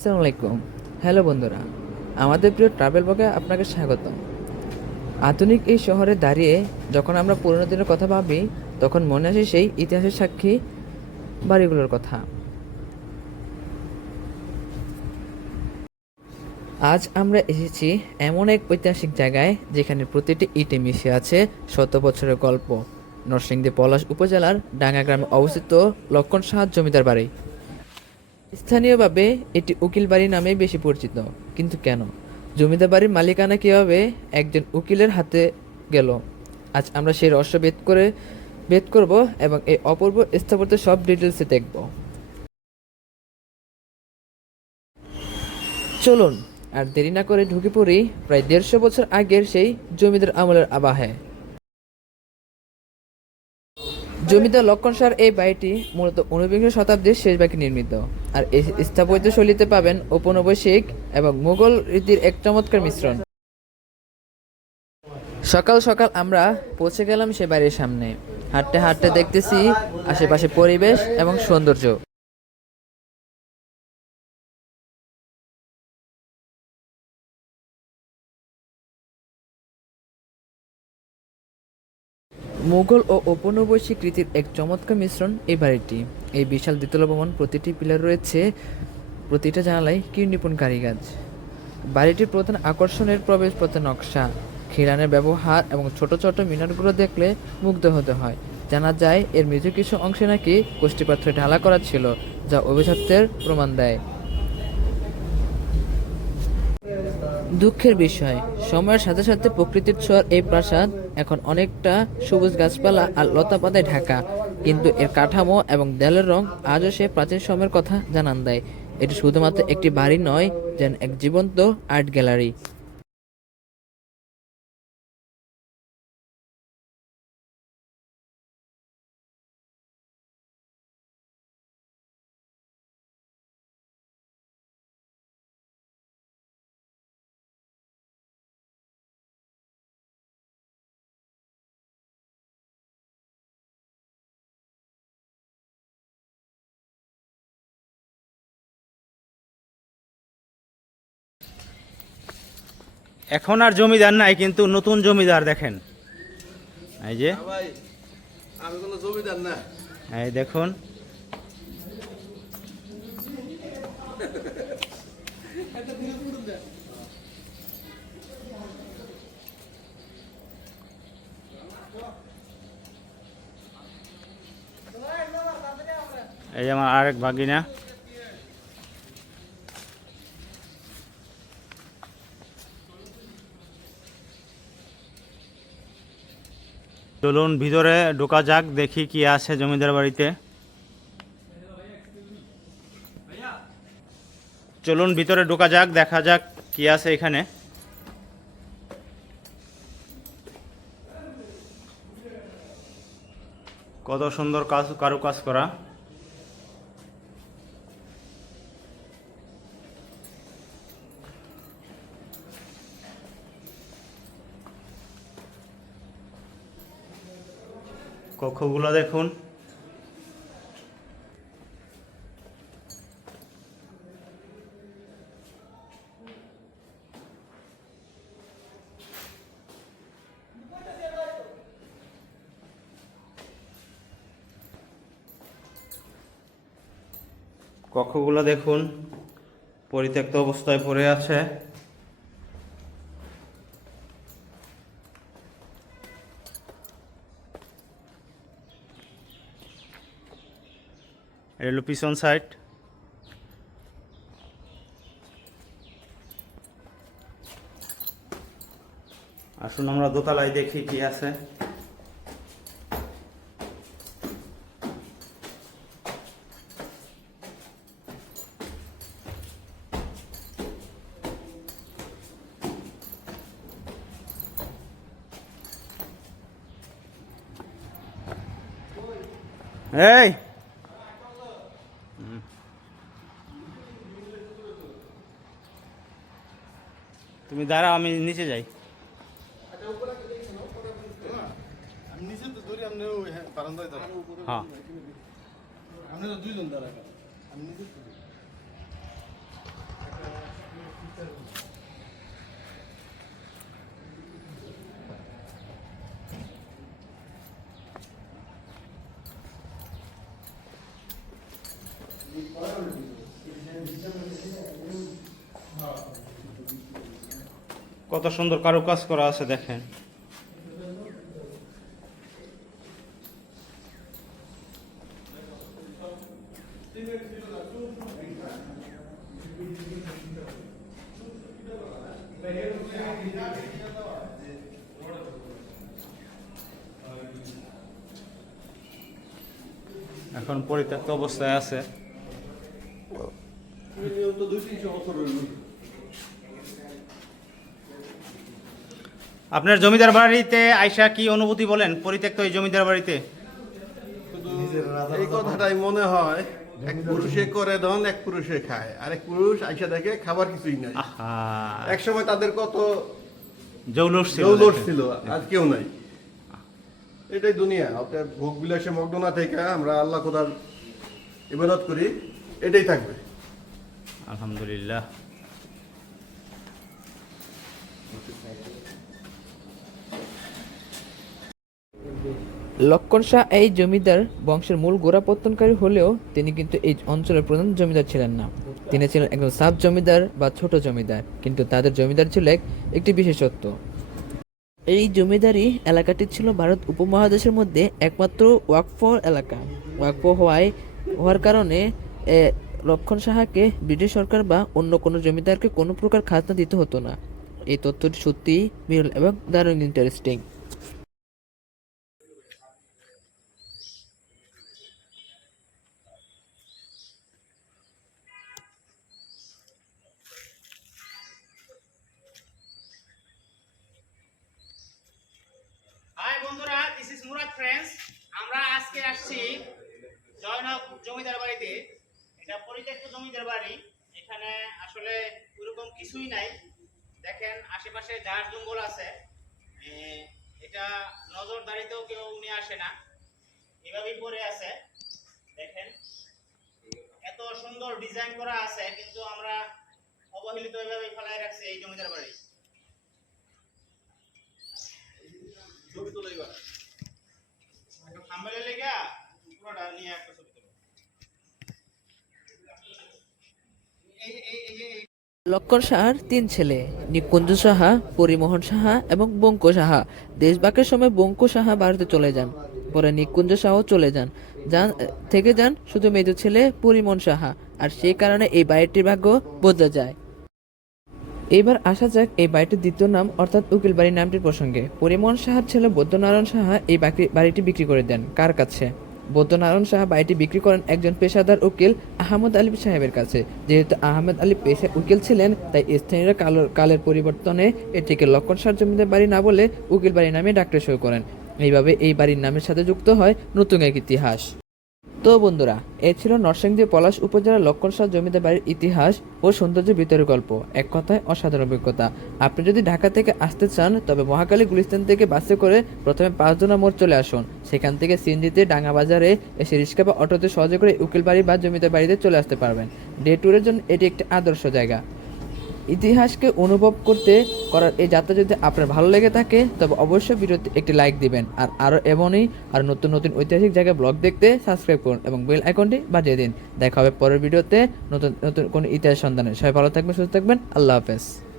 আসসালামু আলাইকুম। হ্যালো বন্ধুরা, আমাদের প্রিয় ট্রাভেল ব্লগে আপনাকে স্বাগতম। আধুনিক এই শহরে দাঁড়িয়ে যখন আমরা পুরনো দিনের কথা ভাবি, তখন মনে আসে সেই ইতিহাসের সাক্ষী বাড়িগুলোর কথা। আজ আমরা এসেছি এমন এক ঐতিহাসিক জায়গায়, যেখানে প্রতিটি ইটে মিশে আছে শত বছরের গল্প। নরসিংদী পলাশ উপজেলার ডাঙ্গা গ্রামে অবস্থিত লক্ষণ সাহার জমিদার বাড়ি। স্থানীয়ভাবে এটি উকিল বাড়ি নামেই বেশি পরিচিত। কিন্তু কেন? জমিদার বাড়ির মালিকানা কীভাবে একজন উকিলের হাতে গেল? আজ আমরা সেই রহস্য ভেদ করে, ভেদ করব এবং এই অপূর্ব স্থাপত্যের সব ডিটেলসে দেখব। চলুন, আর দেরি না করে ঢুকে পড়ি প্রায় দেড়শো বছর আগের সেই জমিদার আমলের আবাহে। জমিদার লক্ষণ সার এই বাড়িটি মূলত ঊনবিংশ শতাব্দীর শেষ ভাগে নির্মিত। আর এই স্থাপত্য শৈলীতে পাবেন ঔপনিবেশিক এবং মুঘল রীতির এক চমৎকার মিশ্রণ। সকাল সকাল আমরা পৌঁছে গেলাম সে বাড়ির সামনে। হাঁটতে হাঁটতে দেখতেছি আশেপাশে পরিবেশ এবং সৌন্দর্য। মুঘল ও ঔপনিবেশিক রীতির এক চমৎকার মিশ্রণ এই বাড়িটি। এই বিশাল দ্বিতলা ভবন প্রতিটি পিলার রয়েছে প্রতিটা জানালায় কি কারিগাজ। বাড়িটির প্রধান আকর্ষণের প্রবেশপথের নকশা, খিলানের ব্যবহার এবং ছোট ছোট মিনারগুলো দেখলে মুগ্ধ হতে হয়। জানা যায়, এর মেজর কিছু অংশে নাকি কোষ্ঠীপাত্রে ঢালা করা ছিল, যা অভিজাত্যের প্রমাণ দেয়। দুঃখের বিষয়, সময়ের সাথে সাথে প্রকৃতির ছোঁয়ার এই প্রাসাদ এখন অনেকটা সবুজ গাছপালা আর লতাপাতায় ঢাকা। কিন্তু এর কাঠামো এবং দেয়ালের রং আজও সে প্রাচীন সময়ের কথা জানান দেয়। এটি শুধুমাত্র একটি বাড়ি নয়, যেন এক জীবন্ত আর্ট গ্যালারি। এখন আর জমিদার নাই কিন্তু নতুন জমিদার দেখেন। এই যে। আমি কোনো জমিদার না। এই দেখুন। এই আমার আরেক ভাগিনা। চলুন ভিতরে ঢোকা যাক, দেখি কি আছে জমিদার বাড়িতে। চলুন ভিতরে ঢোকা যাক, দেখা যাক কি আছে এখানে। কত সুন্দর কাজ কারু কাজ করা। কক্ষগুলো দেখুন। কক্ষগুলো দেখুন পরিত্যক্ত অবস্থায় পড়ে আছে। এটা হলো পিছন সাইড আসুন আমরা দোতলায় দেখি কি আছে। এই! তুমি দাঁড়াও আমি নিচে যাই। হ্যাঁ, বারান্দায় দাঁড়ান হ্যাঁ আপনি তো দুইজন দাঁড়ান আমি নিচে তো ধরি। কত সুন্দর কারুকাজ করা আছে দেখেন। এখন পরিত্যক্ত অবস্থায় আছে। আপনার জমিদার বাড়িতে আয়সা কি অনুভূতি বলেন? পরিত্যক্ত এই জমিদার বাড়িতে? এই কথাটাই মনে হয় এক পুরুষে করে ধন এক পুরুষে খায়। আর এক পুরুষ আইসা দেখে খাবার কিছুই নাই। আহা। এক সময় তাদের কত জৌলুস ছিল জৌলস। ছিল আজ কেউ নাই। এটাই দুনিয়া। আপনার ভোগ বিলাসে মগ্ন না থেকে আমরা আল্লাহ খোদার ইবাদত করি এটাই থাকবে। আলহামদুলিল্লাহ। লক্ষণ শাহ এই জমিদার বংশের মূল গোড়াপত্তনকারী হলেও তিনি কিন্তু এই অঞ্চলের প্রধান জমিদার ছিলেন না। তিনি ছিলেন একজন সাব জমিদার বা ছোট জমিদার, কিন্তু তাদের জমিদার ছিল এক একটি বিশেষত্ব। এই জমিদারি এলাকাটি ছিল ভারত উপমহাদেশের মধ্যে একমাত্র ওয়াকফ এলাকা। ওয়াকফ হওয়ায় হওয়ার কারণে লক্ষণ সাহাকে ব্রিটিশ সরকার বা অন্য কোনো জমিদারকে কোনো প্রকার খাজনা দিতে হতো না। এই তথ্যটি সত্যিই বিরল এবং দারুণ ইন্টারেস্টিং ইজ মুরাদ ফ্রেন্ডস আমরা আজকে আসছি জয়নব জমিদার বাড়িতে। এটা পরিত্যক্ত জমিদার বাড়ি। এখানে আসলে ওইরকম কিছুই নাই। দেখেন, আশেপাশে ঝাড় জঙ্গল আছে। এটা নজরদারিতেও কেউ নিয়ে আসে না। এভাবেই পড়ে আছে। দেখেন, এত সুন্দর ডিজাইন করা আছে, কিন্তু আমরা অবহেলিত এভাবে ফেলায় রাখছি এই জমিদার বাড়ি। ছবি তোলাই একটা থাম্বনেলে লেগা পুরোটা নিয়ে একটা ছবি তুলো এই এই এই যে লক্ষণ সাহার তিন ছেলে, নিকুঞ্জ সাহা, পরিমোহন সাহা এবং বঙ্ক সাহা। দেশবাকের সময় বঙ্ক সাহা ভারতে চলে যান, পরে নিকুঞ্জ সাহাও চলে যান। যান, থেকে যান শুধু মেজো ছেলে পরিমোহন সাহা, আর সেই কারণে এই বাড়িটির ভাগ্য বদলে যায়। এবার আসা যাক এই বাড়িটির দ্বিতীয় নাম, অর্থাৎ উকিল বাড়ি নামটির প্রসঙ্গে। পরিমোহন সাহার ছেলে বৌদ্ধনারায়ণ সাহা এই বাড়িটি বিক্রি করে দেন। কার কাছে? বৌদ্ধনারায়ণ সাহা বাড়িটি বিক্রি করেন একজন পেশাদার উকিল আহমদ আলী সাহেবের কাছে। যেহেতু আহমেদ আলী পেশা উকিল ছিলেন, তাই স্থানীয়রা কালো কালের পরিবর্তনে এটিকে লক্ষণ সার জমিদার বাড়ি না বলে উকিল বাড়ি নামে ডাক্তার শুরু করেন। এইভাবে এই বাড়ির নামের সাথে যুক্ত হয় নতুন এক ইতিহাস। তো বন্ধুরা, এ ছিল নরসিংদী পলাশ উপজেলার লক্ষণ শাহ জমিদার বাড়ির ইতিহাস ও সৌন্দর্য ভিতরের গল্প। এক কথায় অসাধারণ অভিজ্ঞতা। আপনি যদি ঢাকা থেকে আসতে চান, তবে মহাকালী গুলিস্তান থেকে বাসে করে প্রথমে পাঁচজনা মোড় চলে আসুন। সেখান থেকে সিএনজিতে ডাঙ্গা বাজারে এসে রিক্সা বা অটোতে সহজে করে উকিল বাড়ি বা জমিদার বাড়িতে চলে আসতে পারবেন। ডে ট্যুরের জন্য এটি একটি আদর্শ জায়গা। ইতিহাসকে অনুভব করতে করার এই যাত্রা যদি আপনার ভালো লেগে থাকে, তবে অবশ্যই ভিডিওতে একটি লাইক দিবেন। আর আরও এমনই আর নতুন নতুন ঐতিহাসিক জায়গায় ব্লগ দেখতে সাবস্ক্রাইব করুন এবং বেল আইকনটি বাজিয়ে দিন। দেখা হবে পরের ভিডিওতে নতুন নতুন কোনো ইতিহাস সন্ধানে। সবাই ভালো থাকবেন, সুস্থ থাকবেন। আল্লাহ হাফেজ।